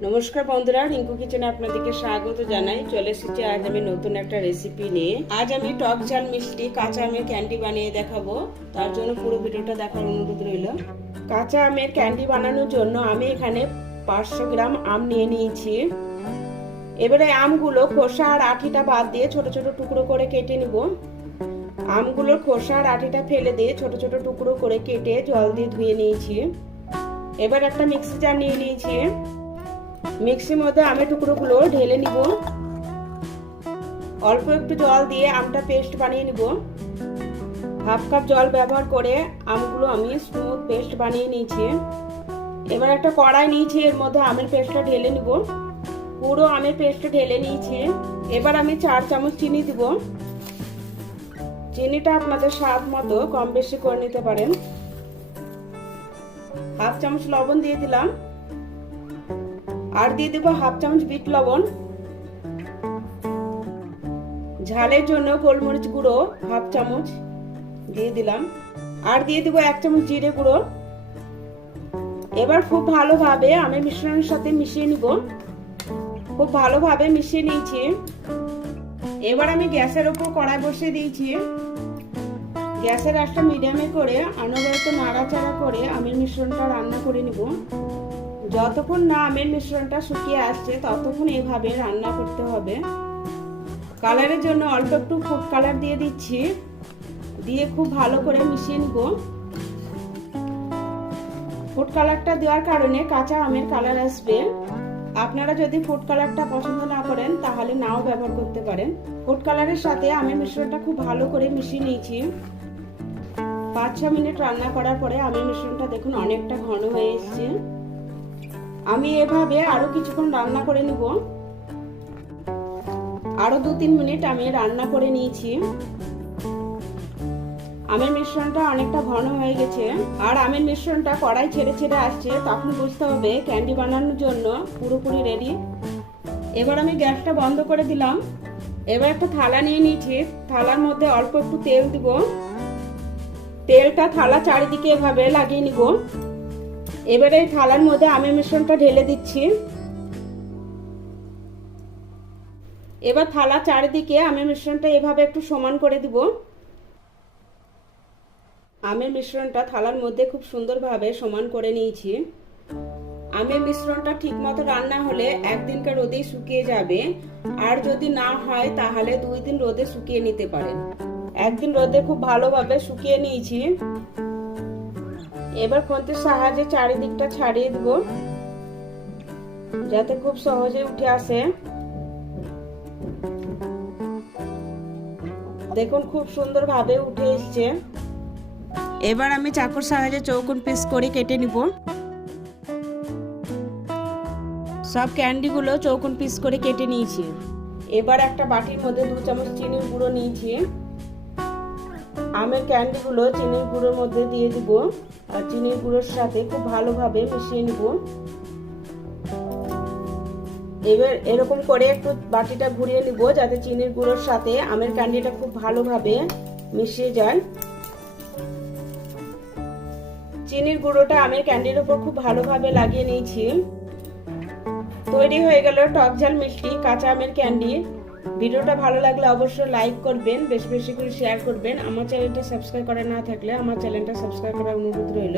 নমস্কার বন্ধুরা, রিঙ্কু কিচেনে আপনাদেরকে স্বাগত জানাই। চলে এসেছি, আজ আমি নতুন একটা রেসিপি নিয়ে। আজ আমি টক ঝাল মিষ্টি, কাঁচা আমের ক্যান্ডি বানিয়ে দেখাবো। তার জন্য পুরো ভিডিওটা দেখার অনুরোধ রইল। কাঁচা আমের ক্যান্ডি বানানোর জন্য আমি এখানে পাঁচশো গ্রাম আম নিয়ে নিয়েছি। এবারে আমগুলো খোসা আর আঠিটা বাদ দিয়ে ছোট ছোট টুকরো করে কেটে নিব। আমগুলোর খোসা আর আঠিটা ফেলে দিয়ে ছোট ছোট টুকরো করে কেটে জল দিয়ে ধুয়ে নিয়েছি। এবার একটা মিক্সি জার নিয়ে নিয়েছি। মিক্সির মধ্যে আমের টুকরোগুলো ঢেলে নিব। অল্প একটু জল দিয়ে আমটা পেস্ট বানিয়ে নিব। হাফ কাপ জল ব্যবহার করে আমগুলো আমি স্মুথ পেস্ট বানিয়ে নিয়েছি। এবার একটা কড়াই নিয়েছি, এর মধ্যে আমের পেস্টটা ঢেলে নিব। পুরো আমের পেস্টটা ঢেলে নিয়েছি। এবার আমি চার চামচ চিনি দিব। চিনিটা আপনাদের স্বাদ মতো কম বেশি করে নিতে পারেন। হাফ চামচ লবণ দিয়ে দিলাম। আর দিয়ে দেবো হাফ চামচ বিট লবণ। ঝালের জন্য গোলমরিচ গুঁড়ো হাফ চামচ দিয়ে দিলাম। আর দিয়ে দেবো এক চামচ জিরে গুঁড়ো। এবার খুব ভালোভাবে আমি মিশ্রণের সাথে মিশিয়ে নিব। খুব ভালোভাবে মিশিয়ে নিয়েছি। এবার আমি গ্যাসের ওপর কড়াই বসিয়ে দিয়েছি। গ্যাসের আঁচটা মিডিয়ামে করে অনবরত নাড়াচাড়া করে আমি মিশ্রণটা রান্না করে নিব। যতক্ষণ না আমের মিশ্রণটা শুকিয়ে আসছে, ততক্ষণ এভাবে রান্না করতে হবে। কালারের জন্য অল্প একটু ফুড কালার দিয়ে দিচ্ছি। দিয়ে খুব ভালো করে মিশিয়ে নিব। ফুড কালারটা দেওয়ার কারণে কাঁচা আমের কালার আসবে। আপনারা যদি ফুড কালারটা পছন্দ না করেন, তাহলে নাও ব্যবহার করতে পারেন। ফুড কালারের সাথে আমের মিশ্রণটা খুব ভালো করে মিশিয়ে নিয়েছি। পাঁচ ছ মিনিট রান্না করার পরে আমের মিশ্রণটা দেখুন অনেকটা ঘন হয়ে এসছে। আমি এভাবে আরও কিছুক্ষণ রান্না করে নিব। আরও দু তিন মিনিট আমি রান্না করে নিয়েছি। আমের মিশ্রণটা অনেকটা ঘন হয়ে গেছে। আর আমের মিশ্রণটা কড়াই ছেড়ে ছেড়ে আসছে, তখন বুঝতে হবে ক্যান্ডি বানানোর জন্য পুরোপুরি রেডি এবার আমি গ্যাসটা বন্ধ করে দিলাম। এবার একটা থালা নিয়ে নিয়েছি। থালার মধ্যে অল্প একটু তেল দিব। তেলটা থালা চারিদিকে এভাবে লাগিয়ে নিব। এবারে থালার মধ্যে আমের মিশ্রণটা ঢেলে দিচ্ছি। এবার থালা চারিদিকে আমের মিশ্রণটা এভাবে একটু সমান করে দিব। আমের মিশ্রণটা থালার মধ্যে খুব সুন্দরভাবে সমান করে নিয়েছি। আমের মিশ্রণটা ঠিক মতো রান্না হলে একদিনকে রোদেই শুকিয়ে যাবে। আর যদি না হয়, তাহলে দুই দিন রোদে শুকিয়ে নিতে পারেন। একদিন রোদে খুব ভালোভাবে শুকিয়ে নিয়েছি। এবার খন্তির সাহায্যে চারিদিকটা ছাড়িয়ে দেব। যাতে খুব সহজে উঠে আসে। দেখুন, খুব সুন্দর ভাবে উঠে এসছে। এবার আমি চাকুর সাহায্যে চৌকোন পিস করে কেটে নিব। সব ক্যান্ডিগুলো চৌকোন পিস করে কেটে নিয়েছি। এবার একটা বাটির মধ্যে দু চামচ চিনির গুঁড়ো নিয়েছি। আমের ক্যান্ডিগুলো চিনির গুঁড়োর মধ্যে দিয়ে দিব। আর চিনির গুঁড়োর সাথে খুব ভালোভাবে মিশিয়ে নিব। এবার এরকম করে একটু বাটিটা ঘুরিয়ে নিব যাতে চিনির গুঁড়োর সাথে আমের ক্যান্ডিটা খুব ভালোভাবে মিশিয়ে যায়। চিনির গুঁড়োটা আমের ক্যান্ডির উপর খুব ভালোভাবে লাগিয়ে নিয়েছি। তৈরি হয়ে গেল টক ঝাল মিষ্টি কাঁচা আমের ক্যান্ডি। ভিডিওটা ভালো লাগলে অবশ্যই লাইক করবেন, বেশি বেশি করে শেয়ার করবেন। আমার চ্যানেলটা সাবস্ক্রাইব করা না থাকলে আমার চ্যানেলটা সাবস্ক্রাইব করার অনুরোধ রইল।